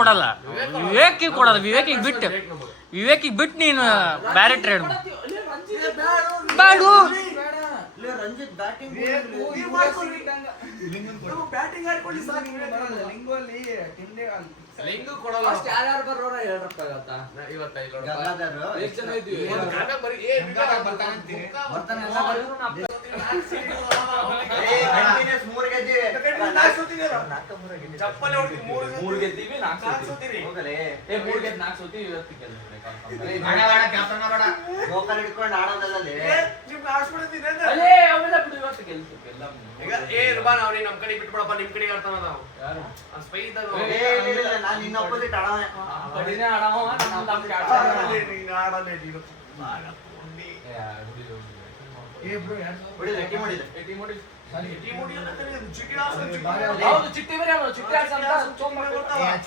ಕೊಡಲ್ಲ, ವಿವೇಕಿಗೆ ಬಿಟ್ಟು ನೀನು ಬ್ಯಾರೆ ಟ್ರೇಡ್ ಬ್ಯಾಡು. ರಂಜಿತ್ ಬ್ಯಾಟಿಂಗ್ ಲಿಂಗು ಕೊಡಲ್ಲ. ಯಾರ್ಯಾರು ಬರೋರ ಹೇಳ್ರಪ್ಪಾಗತ್ತಾ ಚಪ್ಪಲಿ ಮೂರು ಗೆದ್ದೀವಿ, 4 ಸೋತೀವಿ. ಹಿಡ್ಕೊಂಡು ಆಡೋದಲ್ಲೇ ನಮ್ ಕಡೆ ಬಿಟ್ಬಿಡಪ್ಪ, ನಿಮ್ ಕಡೆ ಆಡ್ತಾನ ನಾವು. ನಾನು ನಿನ್ನ ಅಪೋಸಿಟ್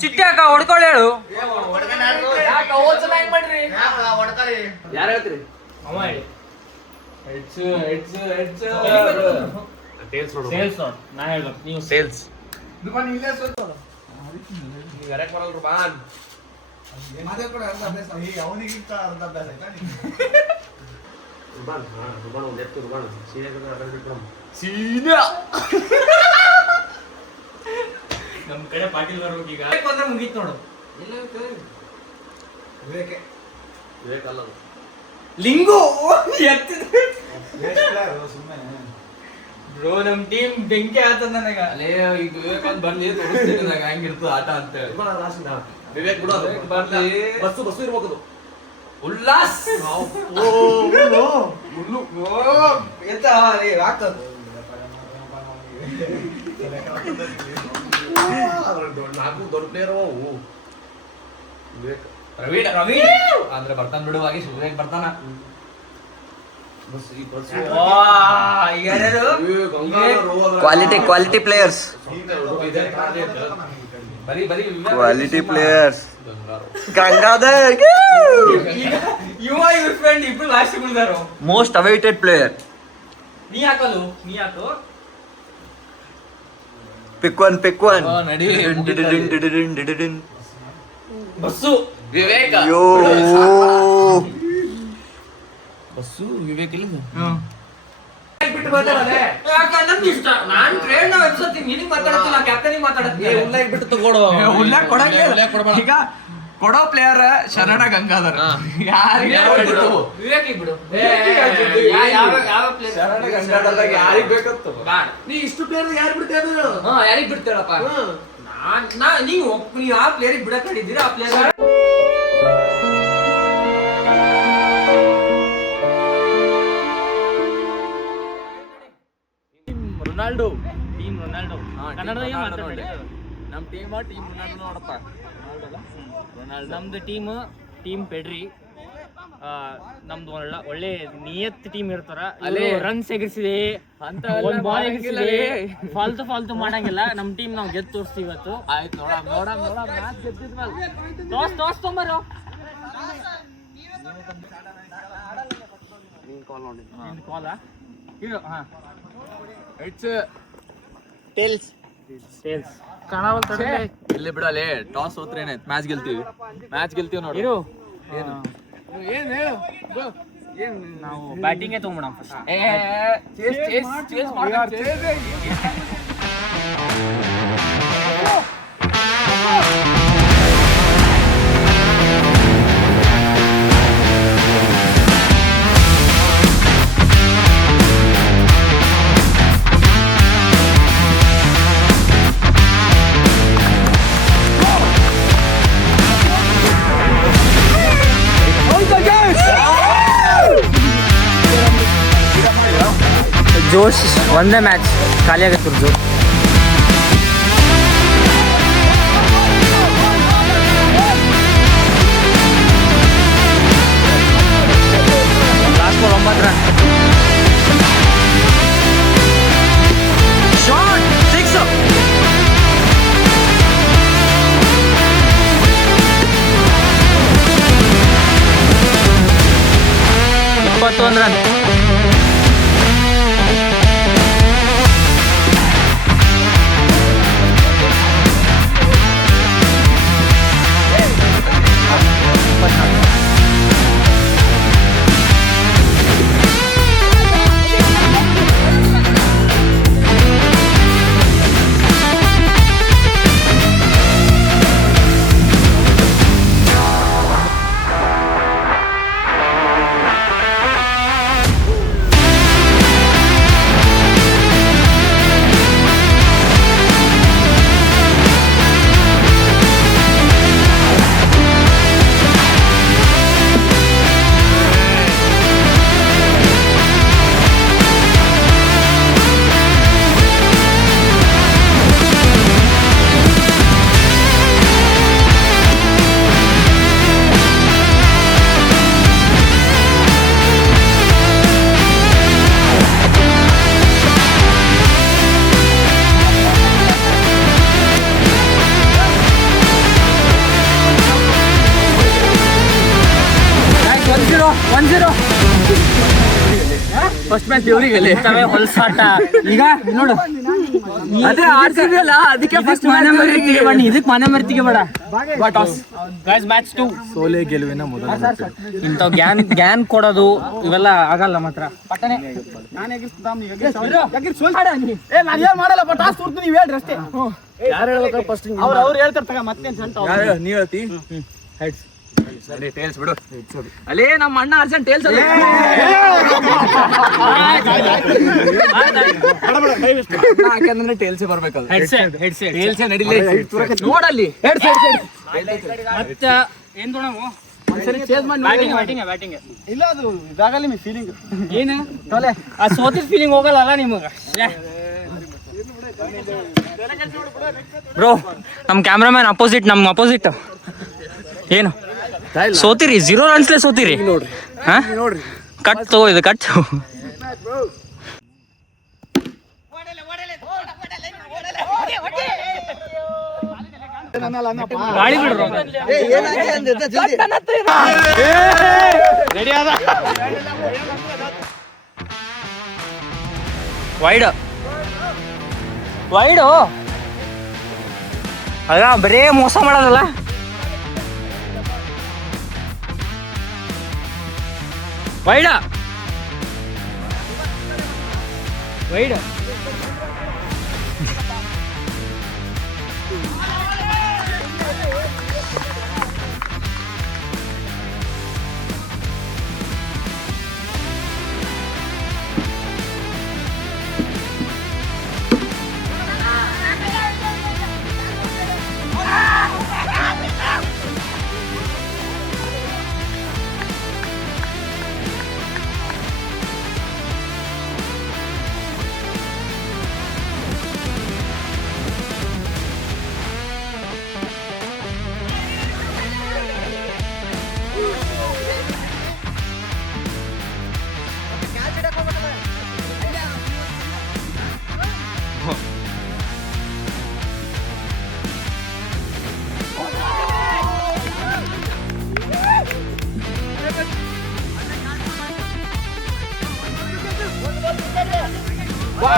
ಚಿಟ್ಟಿ ಹಾಕ ಹೊಡ್ಕೊಳ್ಳಿ ಹೇಳು. ಯಾರು ಹೇಳ್ತೀರಿ? ನೀವು ಸೇಲ್ಸ್ ಅವನಿಗಿಂತ ಅರ್ಧ ಅಭ್ಯಾಸ ಆಯ್ತಾ? ನಮ್ ಕಡೆ ಪಾಟೀಲ್ ಬರ್ಬೇಕು ಈಗ. ಮುಗೀತ್ ನೋಡು. ವಿವೇಕ್ ಅಲ್ಲ ಲಿಂಗು ಬ್ರೋ ನಮ್ ಟೀಮ್ ಬೆಂಕಿ ಆತದ ನನಗ. ಅಲ್ಲೇ ಈಗ ವಿವೇಕ್ ಒಂದ್ ಬರ್ಲಿ ತೋರಿಸ್ತೀನಿ ನನಗೆ ಹೆಂಗಿರ್ತದ ಆಟ ಅಂತ ಹೇಳಿ. ವಿವೇಕ್ ಬಿಡೋದು ಬಸ್ಸು ಇರ್ಬೇಕು. ಉಲ್ಲಾಸ್ ನಾಲ್ಕು ದೊಡ್ಡ ಪ್ಲೇಯರ್ ಅವು. ವಿವೇಕ್ ಪ್ರವೀಣ್ ಅಂದ್ರೆ ಬರ್ತಾನ ಬಿಡುವಾಗಿ ವಿವೇಕ್ ಬರ್ತಾನ. Quality players, quality players. Gangadhar ಇವ್ರ ಫ್ರೆಂಡ್ ಇಬ್ರು ಲಾಸ್ಟ್ ಉಳಿದಾರು. Most awaited player. ನೀ ಹಾಕಲು ಪಿಕ್ ಒನ್ ಬಸ್ಸು ವಿವೇಕ್ ಯೋ ಬಸ್ಸು ವಿವೇಕ್ ಇಲ್ಲ ನಮ್ಗೆ ಇಷ್ಟ. ನಾನ್ ಟ್ರೇಡ್ ನ ವೆಬ್ಸೈಟ್ ನಿನಗ್ ಮಾತಾಡತ್ತಿಲ್ಲ, ಕ್ಯಾಪ್ಟನ್ ಮಾತಾಡತ್ತೀನಿ. ಉಲ್ಲಾಗ್ ಬಿಟ್ಟು ತಗೊಳ್ಳೋ. ಉಲ್ಲಾಗ್ ಕೊಡಂಗಿಲ್ಲ. ಈಗ ಕೊಡೋ ಪ್ಲೇಯರ್ ಶರಣ ಗಂಗಾಧರ್. ವಿವೇಕಿಗೆ ಬಿಡು. ಶರಣ ಗಂಗಾಧರ್ದಾಗ ಯಾರಿಗ್ ಬೇಕತ್ತು? ನೀ ಇಷ್ಟು ಪ್ಲೇಯರ್ ಯಾರು ಬಿಡ್ತೇವೆ? ಯಾರಿಗ್ ಬಿಡ್ತೇಳಪ್ಪ? ನೀವು ಯಾವ ಪ್ಲೇಯರಿಗೆ ಬಿಡಕ್ ಹೇಳಿದ್ದೀರಾ ಆ ಪ್ಲೇಯರ್ ರೊನಾಲ್ಡೋ. ಟೀಮ್ ರೊನಾಲ್ಡೋ ಕನ್ನಡದಾಗ ಮಾತಾಡ್ಬೇಡಿ. ನಮ್ ಟೀಮ್ ರೊನಾಲ್ಡೋ ನೋಡಪ್ಪ. ನಮ್ದು ಟೀಮ್ ಪೆಡ್ರಿ. ನಮ್ದು ಒಳ್ಳೆ ನಿಯತ್ ಟೀಮ್ ಇರ್ತಾರ. ಅಲ್ಲಿ ರನ್ಸ್ ಎಗರಿಸಿದೆ ಅಂತ ಒಂದ್ ಬಾಲ್ ಎಗರಿಸಿದೆ. ಫಾಲ್ತು ಮಾಡಂಗಿಲ್ಲ. ನಮ್ ಟೀಮ್ ನಾವ್ ಗೆದ್ದು ತೋರಿಸ್ತೀವಿ ಇವತ್ತು. ಆಯ್ತು ನೋಡ ಮ್ಯಾಚ್ ಗೆದ್ದಿದ್ವಲ್ಲ. ತೋರ್ಸ್ ತೊಂಬರು. ಕಾಲ ಇದು ಟೇಲ್ಸ್ ಇಲ್ಲಿ ಬಿಡಲೆ ಟಾಸ್ ಸೋತ್ರೇನೆ ಮ್ಯಾಚ್ ಗೆಲ್ತೀವಿ ನೋಡಿ. ಇರು ಏನ್ ಹೇಳು ನಾವು ಬ್ಯಾಟಿಂಗೇ ತಗೊಂಬಿಡ ಫಸ್ಟ್. ಜೋಶ್ ಒಂದೇ ಮ್ಯಾಚ್ ಖಾಲಿ ಆಗತ್ತೆ ಜೋಶ್. Last ball 9 run. Shot 6. 21 run. 1-0 first match ದೇವ್ರಿಗಲ್ಲಿ ಹೊಲ್ಸಾಟ. ಈಗ ನೋಡು ಅದೇ RCB ಅಲ್ಲ, ಅದಕ್ಕೆ ಫಸ್ಟ್ ಮನೆ ಮರ್ತಿಗೆ ಬನ್ನಿ, ಇದಕ್ಕೆ ಮನೆ ಮರ್ತಿಗೆ ಬೇಡ. ಗೈಸ್ ಮ್ಯಾಚ್ 2 ಸೋಲೆ ಗೆಲುವಿನ ಮೊದಲ ಇಂಥ ಗ್ಯಾನ್ ಕೊಡೋದು ಇವೆಲ್ಲ ಆಗಲ್ಲ ಮಾತ್ರ. ಪಟ್ಟನೆ ಯಾರು ಹೇಳ್ಬೇಕು ಫಸ್ಟ್? ಅವ್ರು ಹೇಳ್ತಾರೆ ತಗ ಮತ್ತೆ ನೀವ್ ಹೇಳ್ತಿ ಟೇಲ್ಸ್ ಬಿಡು. ಅಲ್ಲೇ ನಮ್ಮ ಅಣ್ಣ ಅರ್ಜೆಂಟ್ ಟೇಲ್ಸ್ ಅಲ್ಲ ಯಾಕಂದ್ರೆ ಟೇಲ್ಸೇ ಬರ್ಬೇಕಲ್ಲ. ಟೇಲ್ಸೇ ನಡಿಲೇ ನೋಡಲ್ಲಿ ಮತ್ತೆ ಏನ್ ತೊಗೊಳವು ಬ್ಯಾಟಿಂಗ್ ಇಲ್ಲ ಅದು ಇದಾಗಲ್ಲ ನಿಮಗೆ ಫೀಲಿಂಗ್ ಏನು ಆ ಸೋತಿದ್ ಫೀಲಿಂಗ್ ಹೋಗಲ್ಲ ಅಲ್ಲ ನಿಮಗ. ಬ್ರೋ ನಮ್ ಕ್ಯಾಮ್ರಾಮನ್ ಅಪೋಸಿಟ್ ಏನು ಸೋತಿರಿ 0 ರನ್ಸ್ಲೆ ಸೋತಿರಿ ಹಾ ಕಟ್ ತಗೋ ಇದು ಕಟ್ ಗಾಳಿ ಬಿಡ್ರು ವೈಡು ಆಗ ಬರೇ ಮೋಸ ಮಾಡೋದಲ್ಲ. ವೈಡ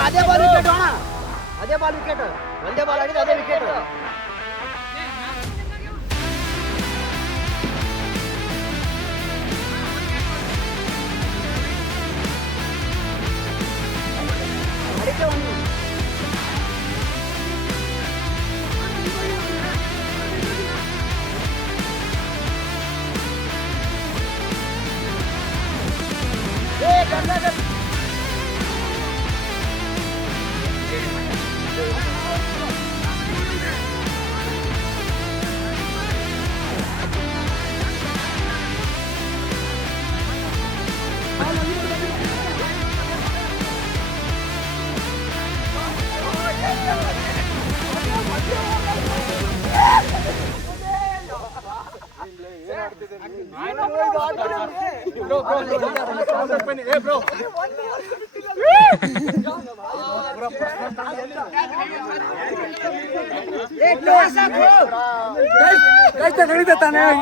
ಅದೇ ಬಾಲ್ ವಿಕೆಟ್ ಅಣ್ಣ, ಅದೇ ಬಾಲ್ ವಿಕೆಟ್, ಒಂದೇ ಬಾಲ್ ಆಡಿದ್ರೆ ಅದೇ ವಿಕೆಟ್.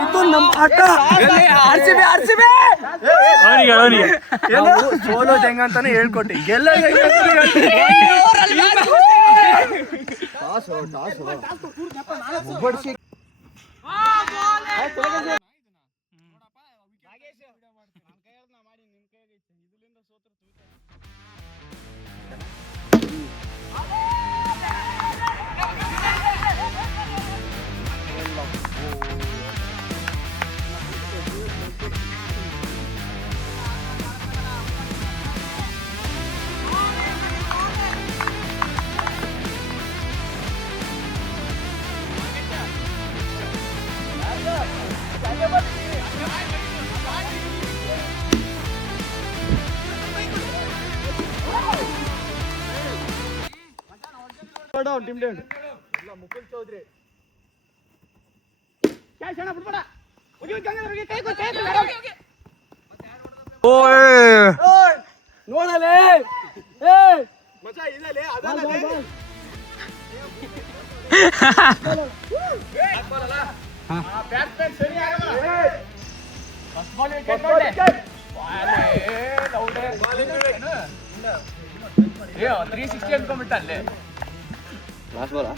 ಇದು ನಮ್ಮ ಆಟ. RCB ಸೋಲೋದ್ ಹೆಂಗಂತಾನೆ ಹೇಳ್ಕೊಟ್ಟಿ, ಗೆಲ್ಲೋದ್ ಮುಕುಲ್ ಚೌಧರಿ ನೋಡಲೇ ಮಚಾ ಇದಲೇ ಅದಲ್ಲೇ ಬ್ಯಾಟ್ಸ್ಮನ್ ಸರಿ ಆಗಲ್ಲ. ಫಸ್ಟ್ ಬಾಲ್ ವಿಕೆಟ್ 360 ಅನ್ಕೊಂಡ್ಬಿಟ್ಟ ಅಲ್ಲೇ. Last ball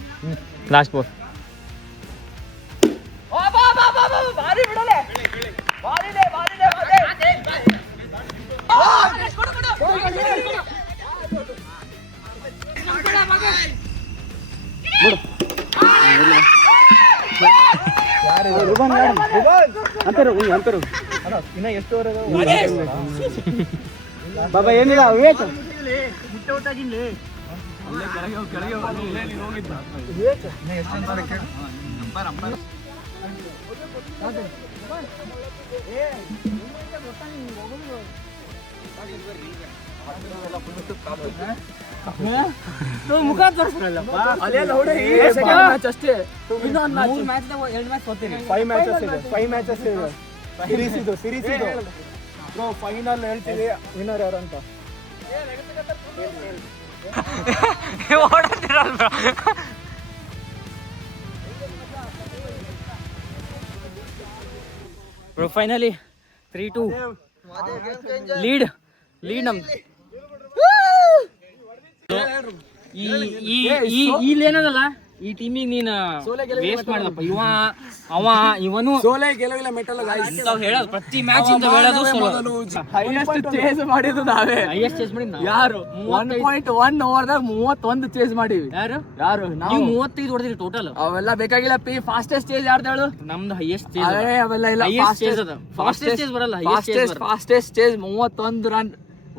last ball. ಬಾರಿ ಬಿಡಲೆ ಬಾರಿದೆ ಅಂತಾರು ಇನ್ನ ಎಷ್ಟು ಬಾಬಾ ಏನಿಲ್ಲ ವೇಟ್ ಮುಖ ತೋರಿಸ್ರಲ್ಲಪ್ಪ. ಅಷ್ಟೇ. ಮೂರು ಮ್ಯಾಚ್ನಾಗ 2 ಮ್ಯಾಚ್ ಸೋತೀರಿ. 5 ಮ್ಯಾಚಸ್ ಇದೆ ಸಿರೀಸ್ ಇದು ಬ್ರೋ ಫೈನಲ್ ಹೇಳ್ತೀವಿ ವಿನ್ನರ್ ಯಾರು ಅಂತ. ಬ್ರೋ ಫೈನಲಿ 3-2 ಲೀಡ್ ನಮ್ದು. ಇಲ್ಲೇನದಲ್ಲ ಈ ಟೀಮಿಗೆ ನೀನು ವೇಸ್ಟ್ ಮಾಡದಪ್ಪ. ಇವನು ಸೋಲೆ ಗೆಲುವಿಲ್ಲ ಮೆಟಲ್ ಹೇಳೋದು ಪ್ರತಿ ಮ್ಯಾಚ್ ಇಂದ ಹೇಳೋದು ಹೈಯೆಸ್ಟ್ ಚೇಸ್ ಮಾಡಿದ್ದು ನಾವೇ. ಹೈಯೆಸ್ಟ್ ಚೇಸ್ ಮಾಡಿ ಯಾರು 1.1 ಓವರ್ದಾಗ 31 ಚೇಸ್ ಮಾಡಿವಿ. ಯಾರು ನಾವು ನೀವು 35 ಹೊಡೆದ್ರಿ ಟೋಟಲ್. ಅವೆಲ್ಲ ಬೇಕಾಗಿಲ್ಲ. ಫಾಸ್ಟೆಸ್ಟ್ ಚೇಸ್ ಯಾರ್ದು ಹೇಳು? ನಮ್ದು ಹೈಯೆಸ್ಟ್ ಅವೆಲ್ಲ ಇಲ್ಲ. ಫಾಸ್ಟೆಸ್ಟ್ ಚೇಸ್ ಬರಲ್ಲ. Fastest chase 31 run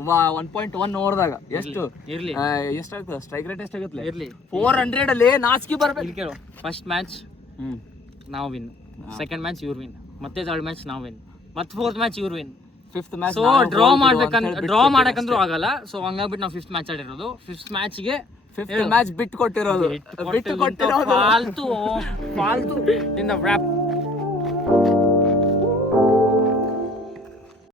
1.1 ಓವರ್ದಾಗ. ಎಷ್ಟು ಇರ್ಲಿ ಎಷ್ಟಾಗ್ತದೆ ಸ್ಟ್ರೈಕ್ ರೇಟ್ ಎಷ್ಟಾಗುತ್ತೆ? ಇರ್ಲಿ 400 ಅಲ್ಲಿ ನಾಚಿಕೆ ಬರ್ಬೇಕು. ಫಸ್ಟ್ ಮ್ಯಾಚ್ ನಾವು ವಿನ್, ಸೆಕೆಂಡ್ ಮ್ಯಾಚ್ ಇವ್ರು ವಿನ್, ಮತ್ತೆ ಥರ್ಡ್ ಮ್ಯಾಚ್ ನಾವು ವಿನ್, ಮತ್ತೆ ಫೋರ್ತ್ ಮ್ಯಾಚ್ ಇವ್ರು win, fifth match so draw ಮಾಡಬೇಕಂದ್ರೂ ಆಗಲ್ಲ. ಸೊ ಹಂಗಾಗ್ಬಿಟ್ಟು ನಾವು ಫಿಫ್ತ್ ಮ್ಯಾಚ್ ಆಡಿರೋದು. ಫಿಫ್ತ್ ಮ್ಯಾಚ್ಗೆ ಮ್ಯಾಚ್ ಬಿಟ್ಟು ಕೊಟ್ಟಿರೋದು ಫಾಲ್ತು ಇನ್ ದ ವ್ರಾಪ್.